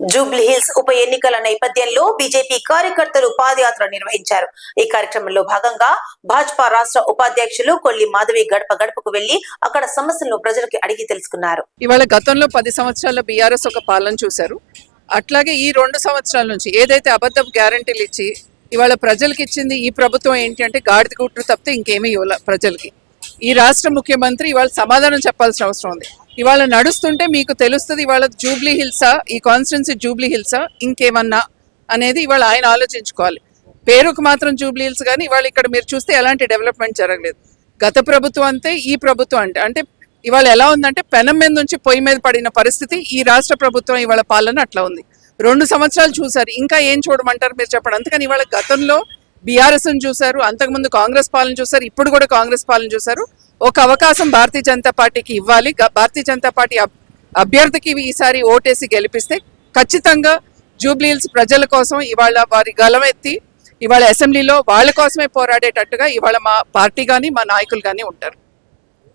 Jubilee hills ఉప ఎన్నికల నేపథ్యంలో బీజేపీ కార్యకర్తలు పాదయాత్ర నిర్వహించారు. ఈ కార్యక్రమంలో భాగంగా భాజపా రాష్ట్ర ఉపాధ్యక్షులు కొల్లి మాధవి గడప గడపకు వెళ్లి అక్కడ సమస్యలను ప్రజలకు అడిగి తెలుసుకున్నారు. ఇవాళ గతంలో 10 సంవత్సరాల బీఆర్ఎస్ ఒక పాలన చూశారు. అట్లాగే ఈ 2 సంవత్సరాల నుంచి ఏదైతే అబద్ధపు గ్యారంటీలు ఇచ్చి ఇవాళ ప్రజలకు ఇచ్చింది ఈ ప్రభుత్వం ఏంటి అంటే గాడిద గుట్టు తప్పితే ఇంకేమీ ఇవ్వాల ప్రజలకి. ఈ రాష్ట్ర ముఖ్యమంత్రి ఇవాళ సమాధానం చెప్పాల్సిన అవసరం ఉంది. ఇవాళ నడుస్తుంటే మీకు తెలుస్తుంది ఇవాళ జూబ్లీ హిల్సా, ఈ కాన్స్టిట్యున్సీ జూబ్లీ హిల్సా ఇంకేమన్నా అనేది ఇవాళ ఆయన ఆలోచించుకోవాలి. పేరుకు మాత్రం జూబ్లీ హిల్స్ కానీ ఇవాళ ఇక్కడ మీరు చూస్తే ఎలాంటి డెవలప్మెంట్ జరగలేదు. గత ప్రభుత్వం అంతే, ఈ ప్రభుత్వం అంటే ఇవాళ ఎలా ఉందంటే పెనం మీద నుంచి పొయ్యి మీద పడిన పరిస్థితి ఈ రాష్ట్ర ప్రభుత్వం ఇవాళ పాలన అట్లా ఉంది. 2 సంవత్సరాలు చూసారు, ఇంకా ఏం చూడమంటారు మీరు చెప్పండి. అందుకని ఇవాళ గతంలో బీఆర్ఎస్ని చూశారు, అంతకుముందు కాంగ్రెస్ పాలన చూశారు, ఇప్పుడు కూడా కాంగ్రెస్ పాలన చూశారు. ఒక అవకాశం భారతీయ జనతా పార్టీకి ఇవ్వాలి. భారతీయ జనతా పార్టీ అభ్యర్థికి ఈసారి ఓటేసి గెలిపిస్తే ఖచ్చితంగా జూబ్లీ హిల్స్ ప్రజల కోసం ఇవాళ వారి గలమెత్తి ఇవాళ అసెంబ్లీలో వాళ్ళ కోసమే పోరాడేటట్టుగా ఇవాళ మా పార్టీ కానీ మా నాయకులు కానీ ఉంటారు.